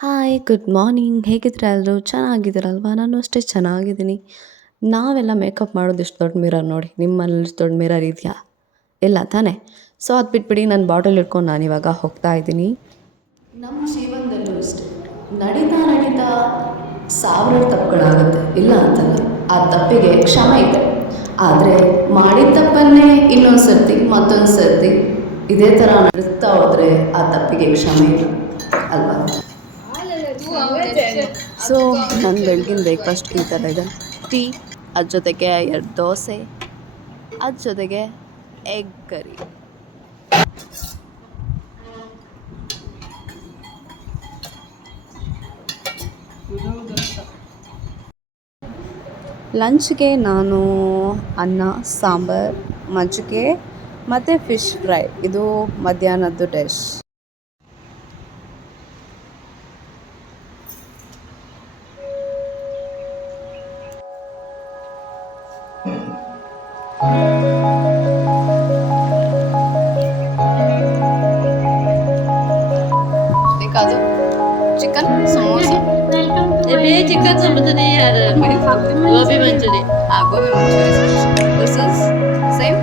Hi good morning, ಹೇಗಿದ್ದೀರಾ ಎಲ್ಲರೂ? ಚೆನ್ನಾಗಿದ್ದೀರಲ್ವಾ? ನಾನು ಅಷ್ಟೇ ಚೆನ್ನಾಗಿದ್ದೀನಿ. ನಾವೆಲ್ಲ ಮೇಕಪ್ ಮಾಡೋದು ಇಷ್ಟು ದೊಡ್ಡ ಮಿರರ್ ನೋಡಿ, ನಿಮ್ಮಲ್ಲಿ ಇಷ್ಟು ದೊಡ್ಡ ಮಿರರ್ ಇದೆಯಾ? ಇಲ್ಲ ತಾನೇ. ಸೊ ಅದು ಬಿಟ್ಬಿಡಿ, ನಾನು ಬಾಟಲ್ ಇಟ್ಕೊಂಡು ನಾನಿವಾಗ ಹೋಗ್ತಾ ಇದ್ದೀನಿ. ನಮ್ಮ ಜೀವನದಲ್ಲೂ ಇಷ್ಟೇ, ನಡೀತಾ ನಡೀತಾ ಸಾವಿರಾರು ತಪ್ಪುಗಳಾಗುತ್ತೆ, ಇಲ್ಲ ಅಂತಲ್ಲ. ಆ ತಪ್ಪಿಗೆ ಕ್ಷಮೆ ಇದೆ. ಆದರೆ ಮಾಡಿದ ತಪ್ಪನ್ನೇ ಇನ್ನೊಂದು ಸರ್ತಿ ಮತ್ತೊಂದು ಸರ್ತಿ ಇದೇ ಥರ ನಡೆಸ್ತಾ ಹೋದರೆ ಆ ತಪ್ಪಿಗೆ ಕ್ಷಮೆ ಇಲ್ಲ ಅಲ್ವಾ? ಸೊ ನನ್ನ ಬೆಳಗಿನ ಬ್ರೇಕ್ಫಾಸ್ಟ್ ಈ ಥರ ಇದೆ. ಟೀ, ಅದ್ರ ಜೊತೆಗೆ 2 ದೋಸೆ, ಅದ್ರ ಜೊತೆಗೆ ಎಗ್ ಕರಿ. ಲಂಚ್ಗೆ ನಾನು ಅನ್ನ, ಸಾಂಬಾರು, ಮಜ್ಜಿಗೆ ಮತ್ತು ಫಿಶ್ ಫ್ರೈ. ಇದು ಮಧ್ಯಾಹ್ನದ್ದು ಡಿಶ್. ಅದು ಚಿಕನ್ ಸಮೋಸ. चिकन समोसा नहीं यार, गोभी मंचूरियन. ಗೋಬಿ ಮಂಚೂರಿ. This is same.